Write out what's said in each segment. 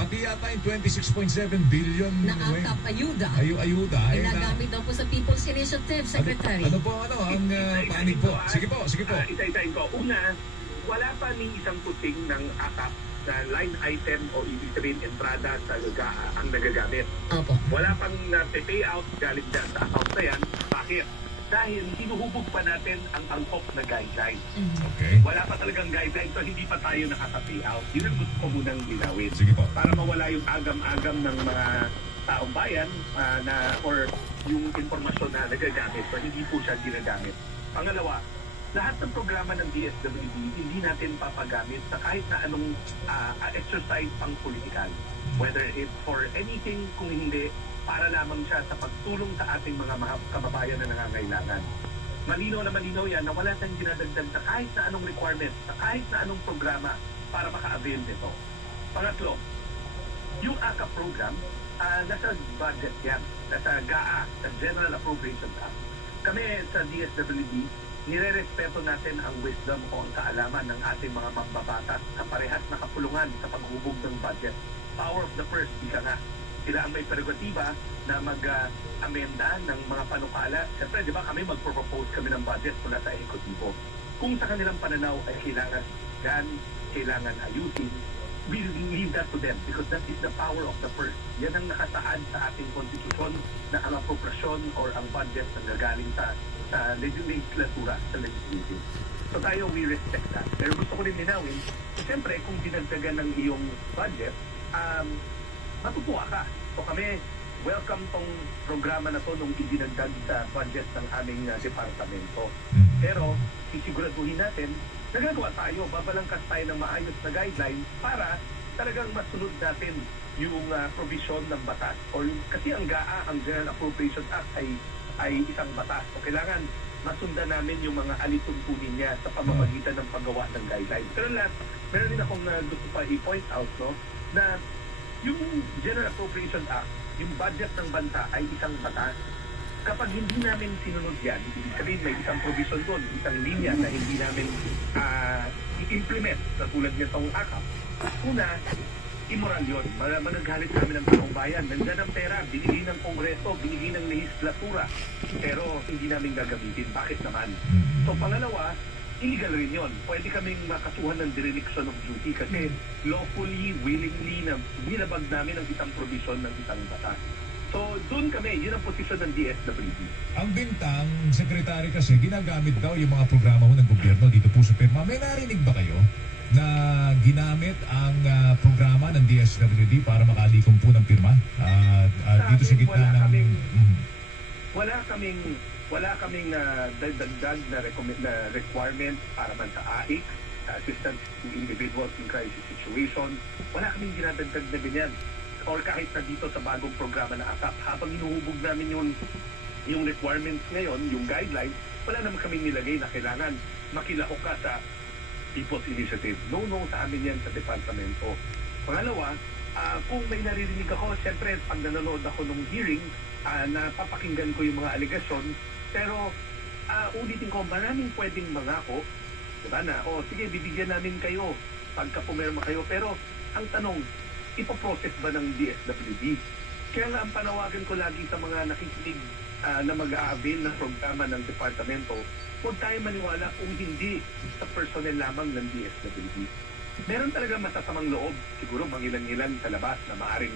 pati yata yung 26.7 billion na AKAP ayuda. Ayuda. Ginagamit daw po sa People's Initiative, Secretary. Ano po ang panig po? Sige po. Isa-isahin ko. Una, wala pa ni isang puting ng AKAP na line item o ibig sabihin entrada sa ang nagagamit. Opo. Wala pang payout galing dyan sa account na yan. Bakit? Dahil hinuhubog pa natin ang angkop na guidelines. Okay. Wala pa talagang guidelines, so hindi pa tayo nakaka-payout. Yun ang gusto ko munang linawin. Sige po. Para mawala yung agam-agam ng mga taong bayan or yung informasyon na nagagamit so hindi po siya ginagamit. Pangalawa, lahat ng programa ng DSWD hindi natin papagamit sa kahit na anong exercise pang political. Whether it's for anything, kung hindi, para lamang siya sa pagtulong sa ating mga kababayan na nangangailangan. Malinaw na malinaw yan na wala tayong dinadagdag sa kahit na anong requirement, sa kahit na anong programa para maka-avail nito. Pangatlo, yung AKA program, nasa budget yan, nasa GAA, sa General Appropriations Act. Kami sa DSWD, nire-respeto natin ang wisdom o ang kaalaman ng ating mga mambabatas sa parehas na kapulungan sa paghubog ng budget. Power of the purse, ika nga. Sila ang may prerogatiba na mag-amenda ng mga panukala. Siyempre, di ba kami mag-propose kami ng budget mula sa ekutibo. Kung sa kanilang pananaw ay kailangan ayusin, we leave that to them because that is the power of the purse. Yan ang nakasaad sa ating konstitusyon na ang aproprasyon or ang budget na gagaling sa legislatura, sa legislative. So tayo, we respect that. Pero gusto ko rin linawin, siyempre, kung dinagdagan ng iyong budget, matutuwa ka. So kami, welcome tong programa na to nung idinagdag sa budget ng aming departamento. Pero, sisiguraduhin natin, nagagawa tayo, babalangkas tayo ng maayos na guideline para talagang masunod natin yung provision ng batas. Kasi ang GAA, ang General Appropriations Act, ay isang batas. So kailangan masundan namin yung mga alituntunin niya sa pamamagitan ng paggawa ng guidelines. Pero last, meron din akong gusto pa i-point out na yung General Appropriations Act, yung budget ng bansa ay isang batas. Kapag hindi namin sinunod yan, ibig sabihin may isang provision doon, isang linya na hindi namin i-implement sa tulad nitong AKAP. Una, immoral yun. Managalit namin ng taong bayan. Nandiyan ang pera, binigay ng Kongreso, binigay ng legislatura, pero hindi namin gagamitin. Bakit naman? So pangalawa, illegal rin yun. Pwede kaming makasuhan ng dereliction of duty kasi lawfully, willingly na binabag namin ang isang provision ng isang batas. So, doon kami, yun ang posisyon ng DSWD. Ang bintang, Secretary, kasi ginagamit daw yung mga programa ho ng gobyerno dito po sa PIRMA. May narinig ba kayo na ginamit ang programa ng DSWD para makalikom po ng PIRMA? Dito sa gitna ng... Wala kaming dagdag na requirement para man sa AIC, Assistance to Individuals in Crisis Situation. Wala kaming ginadagdag na ganyan. Or kahit na dito sa bagong programa na AKAP, habang inuhubog namin yung requirements ngayon, yung guidelines, wala naman kaming nilagay na kailangan makilahok ka sa People's Initiative. No sa amin yan sa departamento. Pangalawa, kung may naririnig ako, siyempre pag nanonood ako ng hearing, napapakinggan ko yung mga allegation, pero ulitin ko, maraming pwedeng mangako, diba na, sige, bibigyan namin kayo pagka pumirma kayo, pero ang tanong, ipoprocess ba ng DSWD? Kaya nga ang panawagan ko lagi sa mga nakikinig na mag-a-avail ng programa ng departamento, huwag tayo maniwala kung hindi sa personnel lamang ng DSWD. Meron talaga masasamang loob, siguro mangilan-ngilan sa labas na maaring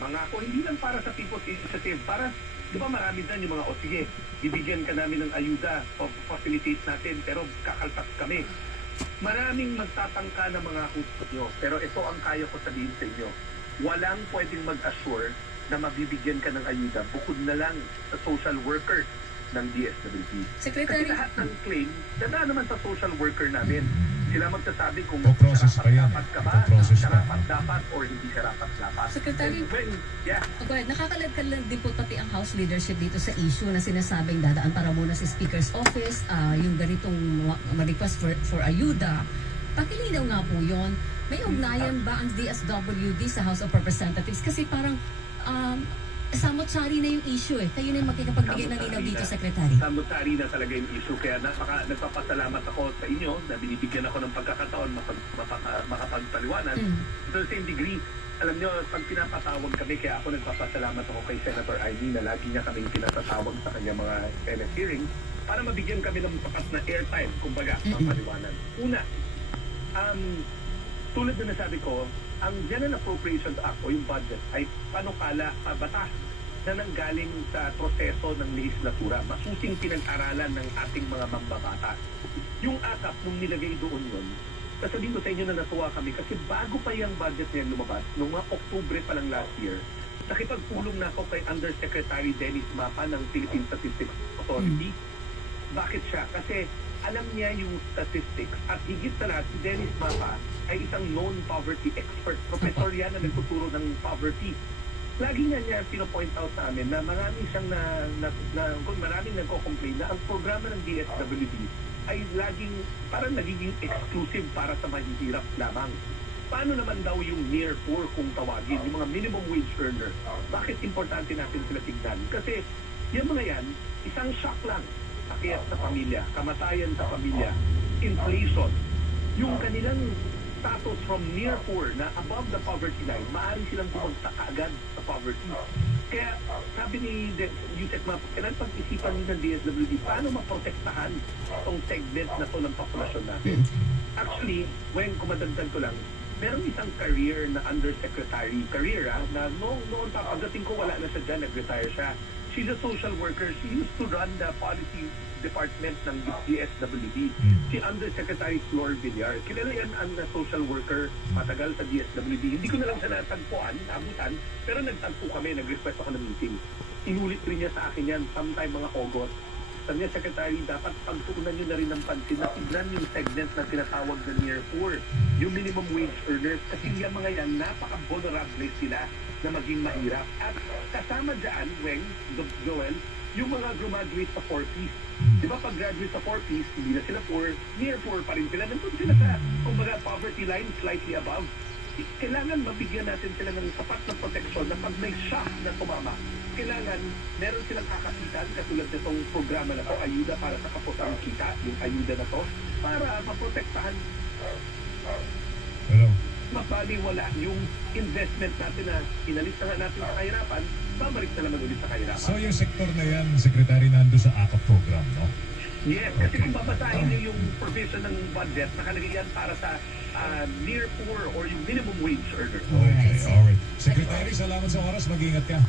mangako, hindi lang para sa People's Initiative, para, di ba marami dyan yung mga, sige, bibigyan ka namin ng ayuda o facilitate natin, pero kakaltas kami. Maraming magtatangka ng mga husto nyo, pero ito ang kaya ko sabihin sa inyo. Walang pwedeng mag-assure na mabibigyan ka ng ayuda bukod na lang sa social worker ng DSWD. Secretary, kasi lahat ng claim, dadaan naman sa social worker namin. Sila magsasabi kung karapat-dapat ka ba, karapat-dapat or hindi karapat-dapat. Secretary, yeah. Nakakalagkalad din po pati ang House leadership dito sa issue na sinasabing dadaan para muna sa Speaker's Office, yung ganitong request for ayuda. Pakilinaw nga po yon. May ugnayan ba ang DSWD sa House of Representatives? Kasi parang samot-sari na yung issue eh. Kayo na yung magkakapagbigay ng linaw dito, Secretary. Samot-sari na talaga yung issue. Kaya nagpapasalamat ako sa inyo na binibigyan ako ng pagkakataon makapagpaliwanag. To the same degree, alam nyo, pag pinapatawag kami, kaya ako nagpapasalamat ako kay Senator Ivy na lagi niya kaming pinapatawag sa kanya mga Senate hearings para mabigyan kami ng sapat na airtime, kumbaga, paliwanag. Una, tulad na nasabi ko, ang General Appropriations Act o yung budget ay panukala, batas na nanggaling sa proseso ng legislatura. Masusing pinag-aralan ng ating mga mambabatas. Yung ASAP, nung nilagay doon yun, sasabihin ko sa inyo na natuwa kami kasi bago pa yung budget na yan lumabas, noong mga Oktubre pa lang last year, nakipagpulong na ako kay Undersecretary Dennis Mapa ng Philippine Statistics Authority. Bakit siya? Kasi alam niya yung statistics at higit sa lahat, si Dennis Mapa ay isang known poverty expert. Professor yan na nagtuturo ng poverty. Lagi niya pinopoint out sa amin na marami siyang maraming nagko-complain na ang programa ng DSWD ay parang nagiging exclusive para sa mahihirap lamang. Paano naman daw yung near poor kung tawagin, yung mga minimum wage earner? Bakit importante natin sila tignan? Kasi yung mga yan, isang shock lang. Sakit sa pamilya, kamatayan sa pamilya, inflation, yung kanilang status from near poor na above the poverty line, maaari silang bumagsak agad sa poverty. Kaya sabi ni Yusek Map, kailan pag-isipan ng DSWD, paano maprotektahan itong segment na to ng populasyon natin? Actually, when kumadagdag ko lang, merong isang career na undersecretary, na noon pa, pagdating ko wala na siya dyan, nag-retire siya. She's a social worker. She used to run the policy department ng DSWD. Si Undersecretary Flor Villar. Kilala yan ang social worker matagal sa DSWD. Hindi ko na lang siya natagpuan, naabutan, pero nagtagpo kami, nag-request ako ng meeting. Inulit rin niya sa akin yan sometime mga August. Sabi niya, Secretary, dapat pagtuunan niyo na rin ng pansin na tignan yung segment na tinatawag na near poor, yung minimum wage earners, kasi yung mga yan, napaka-vulnerable sila na maging mahirap. At kasama dyan, Weng, Joel, yung mga graduate sa 4Ps. Di ba pag graduate sa 4Ps, hindi na sila poor, near poor pa rin sila. Nandun sila sa, kumbaga, poverty line, slightly above. Kailangan mabigyan natin sila ng sapat na proteksyon na pag may shock na tumama, kailangan meron silang kakasitan katulad nitong programa na to, ayuda para sa kaputang kita, yung ayuda na to, para maprotektahan mapaliwala yung investment natin na inalis na nga natin sa kahirapan, babalik na naman ulit sa kahirapan. So yung sektor na yan, Secretary, nando sa AKAP program, no? Yes, kasi kung babasahin niyo yung provision ng budget, nakalagay yan para sa near poor or yung minimum wage earner. Okay, alright. Secretary, salamat sa oras. Mag-ingat ka.